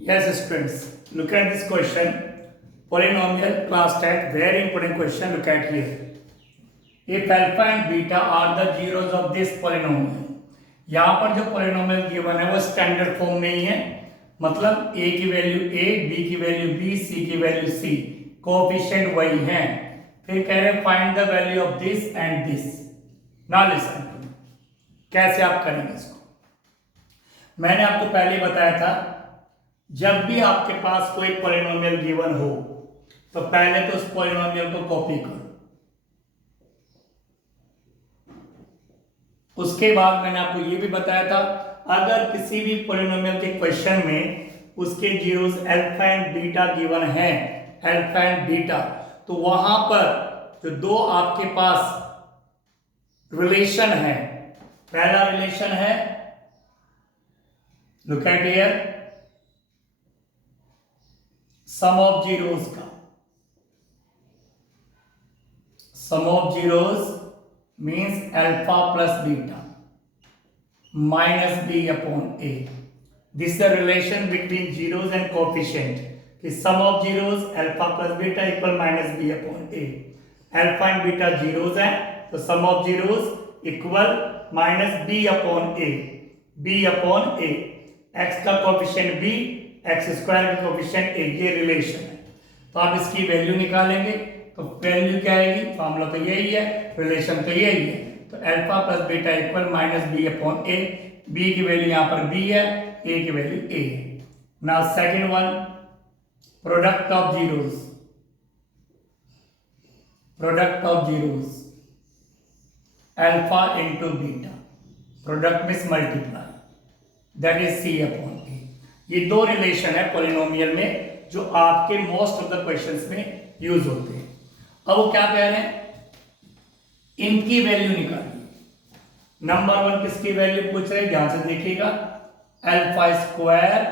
Yes, students, look at this question. Polynomial class 10, very important question. Look at here. If alpha and beta are the zeros of this polynomial, यहाँ पर जो polynomial given है वो standard form नहीं है, मतलब a की value a, b की वैल्यू b, c की वैल्यू c, कोएफिशिएंट वही हैं. फिर कह रहे find the value of this and this. Now listen, कैसे आप करेंगे इसको. मैंने आपको पहले बताया था, जब भी आपके पास कोई पॉलिनोमियल गिवन हो तो पहले तो उस पॉलिनोमियल को कॉपी करो. उसके बाद मैंने आपको यह भी बताया था, अगर किसी भी पॉलिनोमियल के क्वेश्चन में उसके zeros alpha and beta given है, अल्फा एंड बीटा, तो वहां पर जो दो आपके पास रिलेशन है, पहला रिलेशन है, look at here, sum of zeros का. Sum of zeros means alpha plus beta minus b upon a. This is the relation between zeros and coefficient कि sum of zeros alpha plus beta equal minus b upon a. Alpha and beta zeros है तो sum of zeros equal minus b upon a, b upon a. X का coefficient b, x square का coefficient a, ये relation है. तो आप इसकी value निकालेंगे तो वैल्यू क्या आएगी, फॉर्मूला तो यही है, रिलेशन तो यही है. तो alpha plus beta equal minus b upon a. B की वैल्यू यहां पर बी है, ए की वैल्यू ए है. Now second one, product of zeros. Product of zeros alpha into beta, product means multiply, that is c upon a. ये दो relation है polynomial में जो आपके मोस्ट ऑफ द क्वेश्चंस में यूज होते हैं. अब वो क्या कह रहे हैं, इनकी वैल्यू निकालिए. नंबर वन किसकी वैल्यू पूछ रहे हैं, ध्यान से देखिएगा, alpha square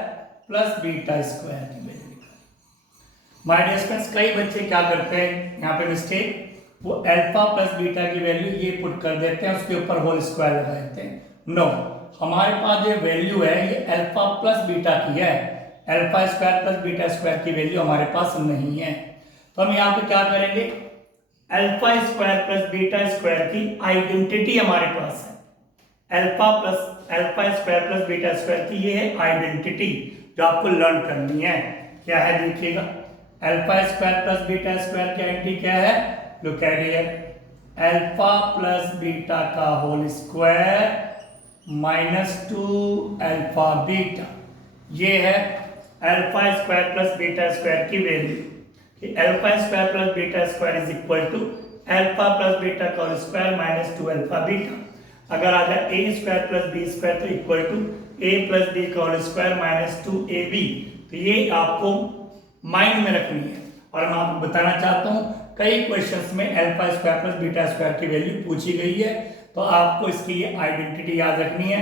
plus beta square की वैल्यू निकालिए. माय डियर स्टूडेंट्स, कई बच्चे क्या करते हैं यहाँ पे मिस्टेक, वो अल्फा प्लस बीटा की वैल्यू ये पुट कर देते हैं, उसके ऊपर होल स्क्वायर लगा देते हैं. नो, हमारे पास जो वैल्यू है ये अल्फा प्लस बीटा की है. Alpha square plus beta square की वैल्यू हमारे पास नहीं है. तो हम यहाँ पे क्या करेंगे, alpha square plus beta square की आइडेंटिटी हमारे पास है. Alpha square plus beta square की ये है आइडेंटिटी जो आपको लर्न करनी है. क्या है देखिएगा, alpha square plus beta square की आइडेंटिटी क्या है, look at here, alpha plus beta का whole square minus 2 alpha beta. ये है alpha square plus beta square की वैल्यू कि alpha square plus beta square is equal to alpha plus beta का whole square minus 2 alpha beta. अगर आ जाए a square plus b square तो equal to a plus b का whole square minus 2 A B. तो ये आपको mind में रखनी है. और मैं आपको बताना चाहता हूँ, कई क्वेश्चंस में alpha square plus beta square की वैल्यू पूछी गई है, तो आपको इसकी ये आइडेंटिटी याद रखनी है.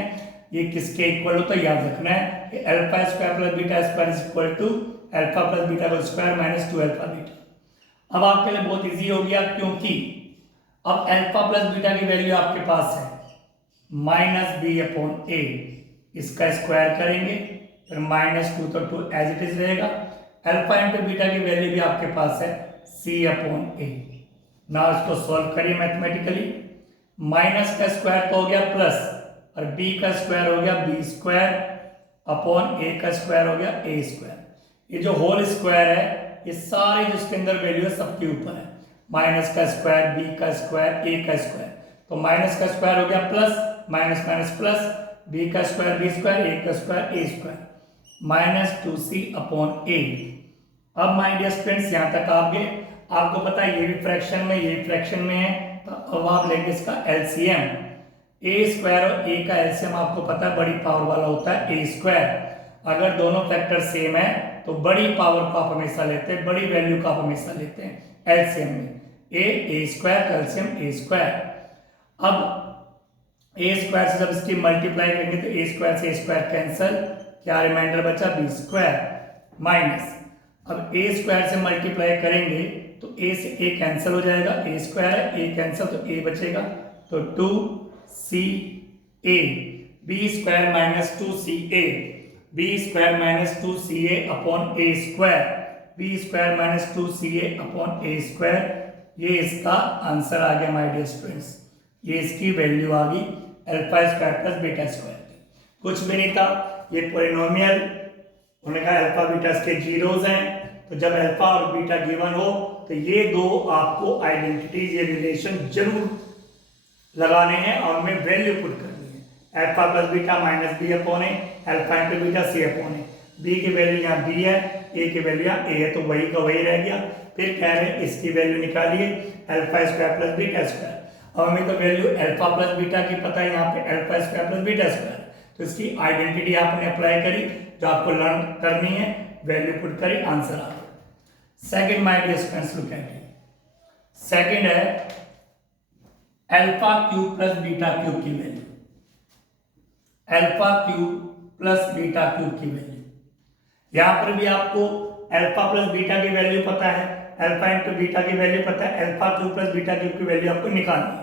ये किसके इक्वल होता है याद रखना है कि alpha square plus beta square is equal to alpha plus beta का स्क्वायर माइनस 2 अल्फा बीटा. अब आपके लिए बहुत इजी हो गया, क्योंकि अब अल्फा प्लस बीटा की वैल्यू आपके पास है माइनस बी अपॉन ए. इसका स्क्वायर करेंगे फिर माइनस 2 तो 2 एज इट इज रहेगा. अल्फा इंटू बीटा की वैल्यू भी आपके पास है सी अपॉन ए. ना इसको सॉल्व करिए मैथमेटिकली. माइनस का स्क्वायर तो हो गया प्लस, और b का स्क्वायर हो गया b स्क्वायर अपॉन a का स्क्वायर हो गया a स्क्वायर. ये जो होल स्क्वायर है ये सारे जो इसके अंदर वैल्यू है सबके ऊपर है. माइनस का स्क्वायर, b का स्क्वायर, a का स्क्वायर, तो माइनस का स्क्वायर हो गया plus, minus minus plus, b का स्क्वायर b स्क्वायर, a का square a square, minus 2c upon a. अब माय डियर स्टूडेंट्स यहाँ तक आप गए, आपको पता है ये भी फ्रैक्शन में, ये फ्रैक्शन में है, तो अब आप लेंगे इसका एलसीएम. ए स्क्वायर और ए का एलसीएम आपको पता है बड़ी पावर वाला होता है ए स्क्वायर. अगर दोनों फैक्टर सेम है तो बड़ी पावर को आप हमेशा लेते हैं, बड़ी वैल्यू को आप हमेशा लेते हैं एलसीएम में. ए स्क्वायर का एलसीएम ए स्क्वायर. अब ए स्क्वायर से जब इसकी मल्टीप्लाई करेंगे तो ए स्क्वायर से ए स्क्वायर कैंसिल, क्या रिमाइंडर बचा बी स्क्वायर माइनस. अब ए स्क्वायर से मल्टीप्लाई करेंगे तो ए से ए कैंसिल हो जाएगा, ए स्क्वायर है, ए कैंसिल तो ए बचेगा, तो 2 c a, b square minus 2 c a. B square minus 2ca upon a square, b square minus 2ca upon a square, ये इसका आंसर आ गया माय डियर स्टूडेंट्स। ये इसकी वैल्यू आ गई alpha square plus beta square की। कुछ भी नहीं था, ये पॉलिनोमियल, उन्होंने कहा अल्फा बीटा के जीरोज हैं, तो जब अल्फा और बीटा गिवन हो तो ये दो आपको आइडेंटिटीज, ये रिलेशन जरूर लगाने हैं और उनमें वैल्यू पुट करनी है। Alpha plus beta minus b upon a, alpha into beta c upon a, b की वैल्यू यहाँ बी है, ए की वैल्यू यहाँ ए है, तो वही का वही रह गया। फिर कह रहे हैं इसकी वैल्यू निकालिए alpha square plus beta square. अब हमें तो वैल्यू अल्फा प्लस बीटा की पता है, यहाँ पे alpha square plus beta square, तो इसकी आइडेंटिटी आपने अप्लाई करी, जो आपको लर्न करनी है, वैल्यू पुट करी, आंसर आ गया। Second my dear students look at it. Second है alpha cube plus beta cube की value, alpha cube plus beta cube की वैल्यू। यहां पर भी आपको अल्फा प्लस बीटा की वैल्यू पता है, अल्फा इंटू बीटा की वैल्यू पता है, alpha cube plus beta cube की वैल्यू आपको निकालनी है।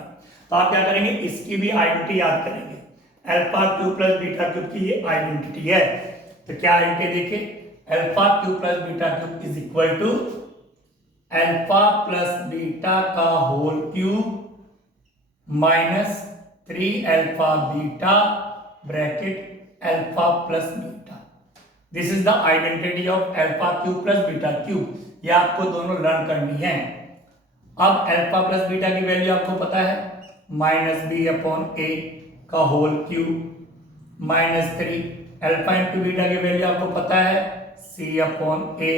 तो आप क्या करेंगे, इसकी भी आइडेंटिटी याद करेंगे। Alpha cube plus beta cube की ये आइडेंटिटी है, तो क्या आइडेंटिटी देखिए, alpha cube plus beta cube is equal to alpha plus beta का whole cube minus 3 alpha beta bracket alpha plus beta. This is the identity of alpha cube plus beta cube. ये आपको दोनों learn करनी है। अब alpha plus beta की value आपको पता है, माइनस बी अपॉन ए का whole cube minus 3, alpha into beta की वैल्यू आपको पता है, सी अपॉन ए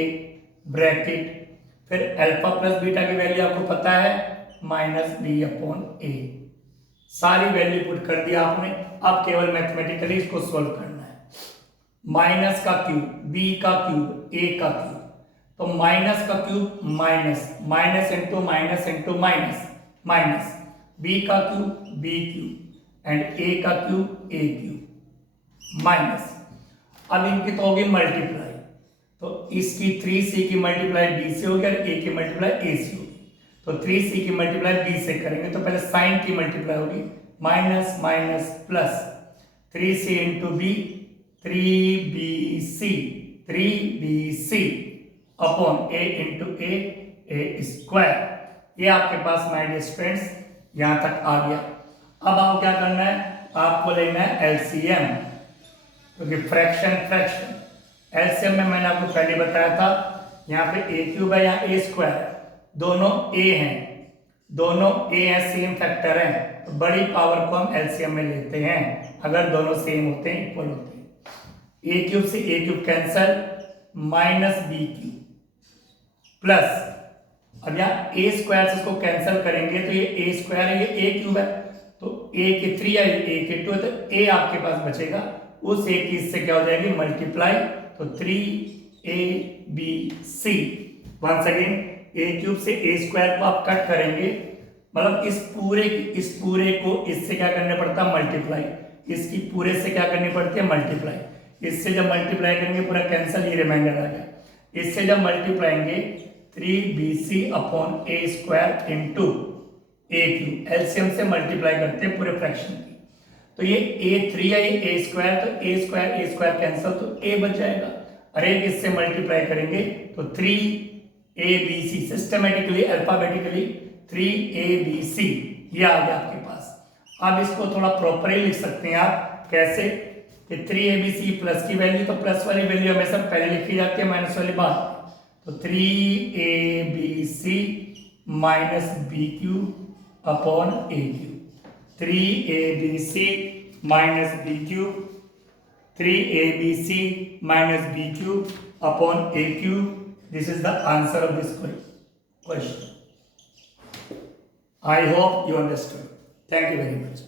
ब्रैकेट, फिर अल्फा प्लस बीटा की वैल्यू आपको पता है, माइनस बी अपॉन ए। सारी वैल्यू पुट कर दिया आपने। अब केवल मैथमेटिकली इसको सॉल्व करना है। माइनस का क्यूब, बी का क्यूब, ए का क्यूब, तो माइनस का cube minus, minus into minus minus, B का cube B cube and A का क्यूब ए क्यूब माइनस। अब इनकी तो होगी मल्टीप्लाई, तो इसकी 3c की मल्टीप्लाई b से होगी और a की मल्टीप्लाई a से होगी, तो 3c की मल्टीप्लाई b से करेंगे तो पहले साइन की मल्टीप्लाई होगी, minus minus plus 3c into B, 3bc upon a into A square. ये आपके पास माय डियर स्टूडेंट्स यहां तक आ गया। अब आपको क्या करना है, आपको लेना है एलसीएम, क्योंकि फ्रैक्शन एलसीएम में मैंने आपको पहले बताया था, यहाँ पे ए क्यूब है, यहाँ ए स्क्वायर है, दोनों ए हैं, दोनों ए हैं, सेम फैक्टर हैं, तो बड़ी पावर को हम एलसीएम में लेते हैं अगर दोनों सेम होते हैं, इक्वल होते हैं। ए क्यूब से a cube cancel, minus b cube plus, अब यहाँ ए स्क्वायर से इसको कैंसिल करेंगे तो ये ए स्क्वायर है, ये ए क्यूब है, तो ए के 3 है, ए के 2 है, तो ए आपके पास बचेगा, उस ए की इससे क्या हो जाएगी मल्टीप्लाई, तो 3abc। वंस अगेन ए क्यूब से ए स्क्वायर को आप कट करेंगे, मतलब इस पूरे को इससे क्या करना पड़ता है मल्टीप्लाई, इसकी पूरे से क्या करनी पड़ती है मल्टीप्लाई, इससे जब मल्टीप्लाई करेंगे पूरा कैंसिल, ये रिमाइंडर आ गया, इससे जब मल्टीप्लाएंगे 3bc upon a square into A cube, LCM से मल्टीप्लाई करते हैं पूरे फ्रैक्शन की, तो ये a3 है, ये a स्क्वायर, तो a स्क्वायर कैंसिल, तो a बच जाएगा, और एक इससे मल्टीप्लाई करेंगे तो 3abc, सिस्टमेटिकली अल्फाबेटिकली 3abc, ये आ गया आपके पास। अब इसको थोड़ा प्रॉपरली लिख सकते हैं आप, कैसे कि 3abc प्लस की वैल्यू, तो प्लस वाली वैल्यू हमेशा पहले लिखी जाती है माइनस वाली बात, तो 3abc minus b cube upon a cube, 3abc minus b cube, 3abc minus b cube upon a cube. This is the answer of this question. I hope you understood. Thank you very much.